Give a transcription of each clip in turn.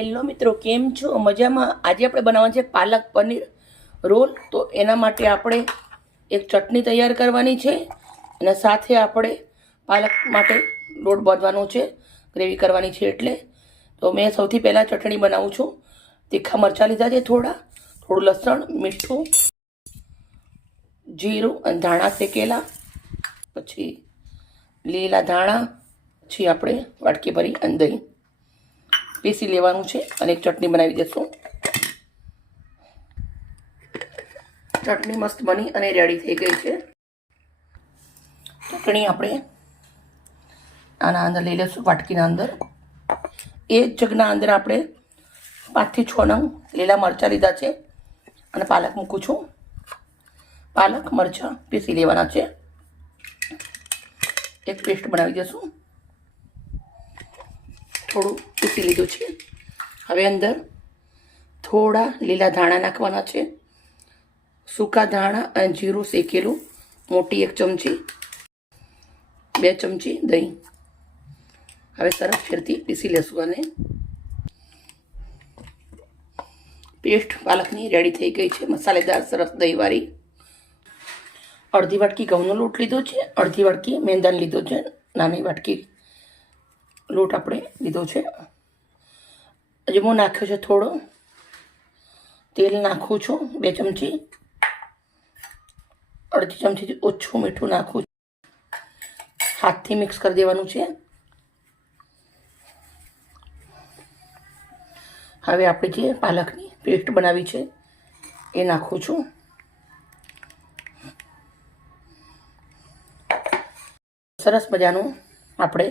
Hello મિત્રો, કેમ છો? મજામાં? આજે આપણે બનાવવાનું છે પાલક પનીર રોલ. તો એના માટે આપણે એક ચટણી તૈયાર કરવાની છે અને સાથે આપણે પાલક માટે લોટ બાંધવાનો છે, ગ્રેવી કરવાની છે. એટલે તો મેં સૌથી પહેલાં ચટણી બનાવું છું. તીખા મરચાં લીધા છે, થોડું લસણ, મીઠું, જીરું અને ધાણા શેકેલા, પછી લીલા ધાણા, પછી આપણે વાટકી ભરી અને દહીં પીસી લેવાનું છે અને એક ચટણી બનાવી દઈશું. ચટણી મસ્ત બની અને રેડી થઈ ગઈ છે. ચટણી આપણે આના અંદર લઈ લઈશું, વાટકીના અંદર. એ જ જગના અંદર આપણે 5 થી 6 નંગ લીલા મરચાં લીધા છે અને પાલક મૂકું છું. પાલક મરચાં પીસી લેવાના છે. એક પેસ્ટ બનાવી દઈશું. થોડું પીસી લીધું છે. હવે અંદર થોડા લીલા ધાણા નાખવાના છે, સૂકા ધાણા અને જીરું શેકેલું મોટી 1 ચમચી, 2 ચમચી દહીં. હવે સરસ ફેરથી પીસી લેશું અને પેસ્ટ પાલકની રેડી થઈ ગઈ છે, મસાલેદાર સરસ દહીંવાળી. અડધી વાટકી ઘઉંનો લોટ લીધો છે, અડધી વાટકી મેંદાનો લીધો છે, નાની વાટકી લોટ આપણે લીધો છે. અજમો નાખ્યો છે, થોડો તેલ નાખું છું 2 ચમચી, અડધી ચમચીથી ઓછું મીઠું નાખું. હાથથી મિક્સ કરી દેવાનું છે. હવે આપણે જે પાલકની પેસ્ટ બનાવી છે એ નાખું છું. સરસ મજાનું આપણે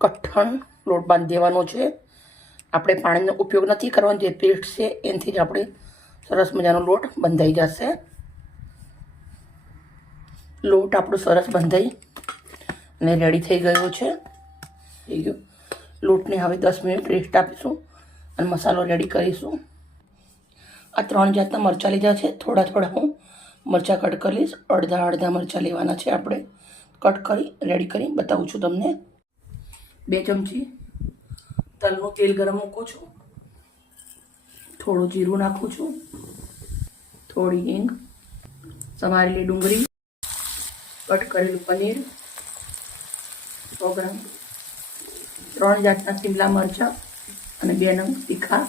કઠણ લોટ બાંધી દેવાનો છે. આપણે પાણીનો ઉપયોગ નથી કરવાનો. જે પેસ્ટ છે એનાથી જ આપણે સરસ મજાનો લોટ બંધાઈ જશે. લોટ આપણો સરસ બંધાઈ અને રેડી થઈ ગયો છે. થઈ ગયો. લોટને હવે 10 મિનિટ રેસ્ટ આપીશું અને મસાલો રેડી કરીશું. આ 3 જાતના મરચાં લીધા છે. થોડા હું મરચાં કટ કરી લઈશ. અડધા મરચાં લેવાના છે. આપણે કટ કરી રેડી કરી બતાવું છું તમને. 2 ચમચી તલનું તેલ ગરમ મૂકું છું. થોડું જીરું નાખું છું, થોડી હિંગ, સમારેલી ડુંગળી, કટ કરેલું પનીર 100 ગ્રામ, 3 જાતના શિમલા મરચાં અને 2 નંગ તીખા,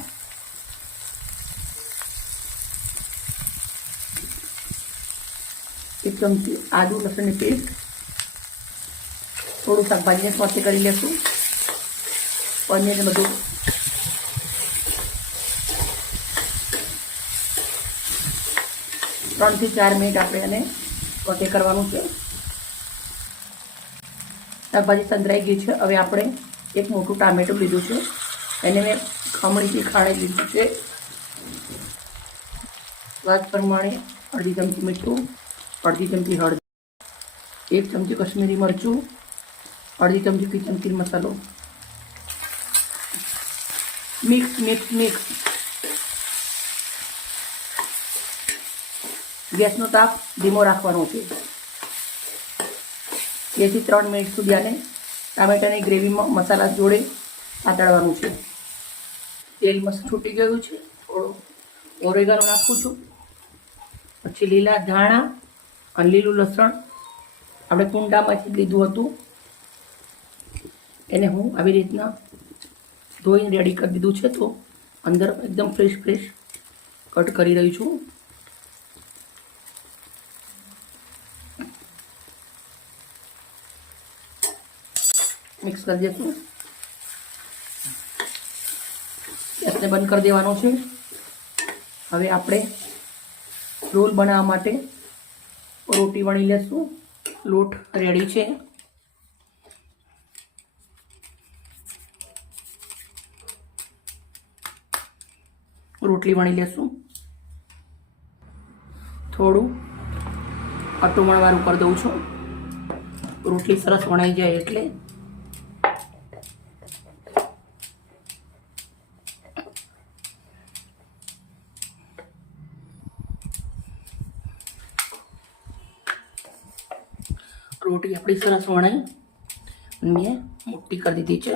એક ચમચી આદુ લસણની પેસ્ટ, થોડું શાકભાજીને સ્વાથી કરી લેશું. પનીરને બધું ત્રણ થી 4 મિનિટ આપણે એને સોતે કરવાનું છે. શાકભાજી સંતરાઈ ગઈ છે. હવે આપણે એક મોટું ટામેટું લીધું છે, એને મેં ખમણીથી ખાણી લીધું છે. સ્વાદ પ્રમાણે અડધી ચમચી મીઠું, અડધી ચમચી હળદર, 1 ચમચી કશ્મીરી મરચું, અડધી ચમચી કિચન કિંગ મસાલો. મિક્સ. ગેસનો તાપ ધીમો રાખવાનો છે. 2 થી 3 મિનિટ સુધી આને ટામેટાની ગ્રેવીમાં મસાલા જોડે સાતળવાનું છે. તેલ મસ્ત છૂટી ગયું છે. થોડો ઓરેગાનો નાખું છું, પછી લીલા ધાણા અને લીલું લસણ આપણે કુંડામાંથી લીધું હતું, એને હું આવી રીતના ધોઈને રેડી કરી દીધું છે. તો અંદર એકદમ ફ્રેશ કટ કરી રહી છું. મિક્સ કરી દઈશું. ગેસને બંધ કરી દેવાનો છે. હવે આપણે રોલ બનાવવા માટે રોટી વણી લેશું. લોટ રેડી છે. રોટલી વણી લેશું. થોડું અટુમણવાળું કરી દઉં છું. રોટલી સરસ વણાઈ જાય એટલે. રોટી આપણી સરસ વણાઈ મેં મોટી કરી દીધી છે.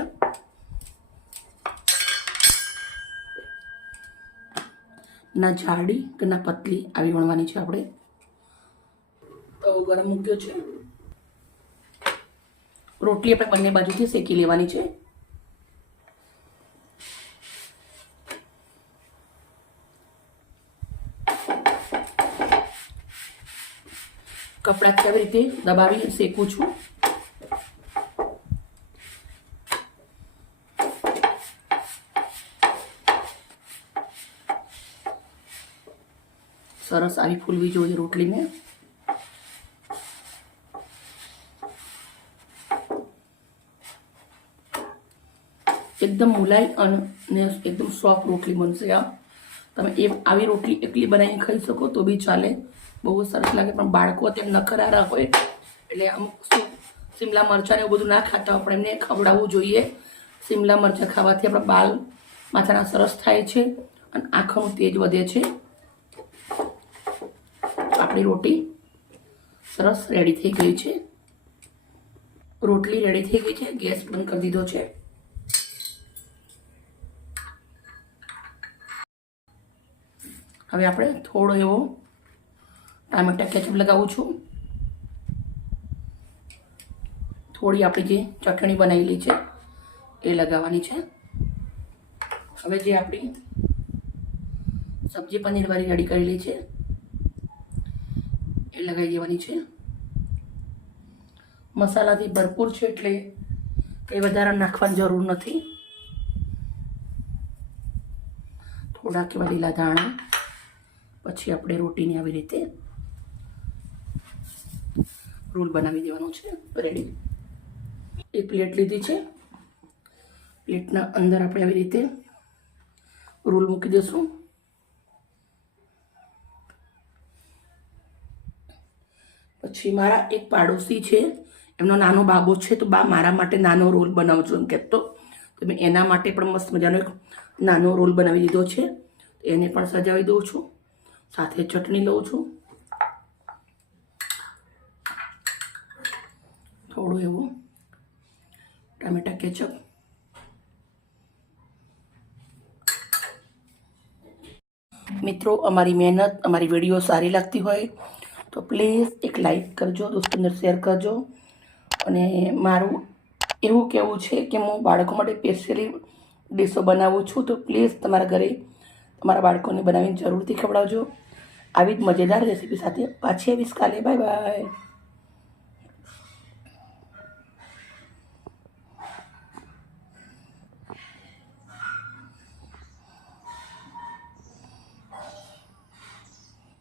ના જાડી કે ના પતલી આવી વણવાની છે આપણે. તવો ગરમ મૂક્યો છે. રોટલી આપણે બંને બાજુથી શેકી લેવાની છે. કપડાથી આવી રીતે દબાવી શેકું છું. સરસ આવી ફૂલવી જોઈએ રોટલીને. એકદમ મુલાય અને એકદમ સોફ્ટ રોટલી બનશે. આ તમે આવી રોટલી એકલી બનાવીને ખાઈ શકો તો બી ચાલે, બહુ સરસ લાગે. પણ બાળકો તેમ નખરારા હોય એટલે અમુક શિમલા મરચાં એવું બધું ના ખાતા આપણે એમને ખવડાવવું જોઈએ. શિમલા મરચાં ખાવાથી આપણા બાલ માથાના સરસ થાય છે અને આંખોનું તેજ વધે છે. આપણી રોટી સરસ રેડી થઈ ગઈ છે. રોટલી રેડી થઈ ગઈ છે. ગેસ બંધ કરી દીધો છે. હવે આપણે થોડો એવો ટામેટા કેચઅપ લગાવું છું. થોડી આપણી જે ચટણી બનાવેલી છે એ લગાવવાની છે. હવે જે આપણી સબ્જી પનીરવાળી રેડી કરેલી છે એ લગાવી દેવાની છે. મસાલાથી ભરપૂર છે એટલે કંઈ વધારે નાખવાની જરૂર નથી. થોડા કેવા લીલા ધાણા, પછી આપણે રોટીને આવી રીતે રોલ બનાવી દેવાનો છે. રેડી. એક પ્લેટ લીધી છે. પ્લેટના અંદર આપણે આવી રીતે રોલ મૂકી દઈશું. પછી મારા એક પાડોશી છે, એમનો નાનો બાબો છે, તો બા મારા માટે નાનો રોલ બનાવજો એમ કહેતો, તો મેં એના માટે પણ મસ્ત મજાનો એક નાનો રોલ બનાવી દીધો છે. એને પણ સજાવી દઉં છું. સાથે ચટણી લઉં છું, થોડું એવું ટામેટા કેચઅપ. મિત્રો, અમારી મહેનત, અમારી વિડીયો સારી લાગતી હોય તો પ્લીઝ એક લાઈક કરજો, દોસ્તોને શેર કરજો. અને મારું એવું કહેવું છે કે હું બાળકો માટે સ્પેશિયલી ડીશો બનાવું છું, તો પ્લીઝ તમારા ઘરે તમારા બાળકોને બનાવીને જરૂરથી ખવડાવજો. આવી જ મજેદાર રેસીપી સાથે પાછી આવીશ કાલે. Bye bye.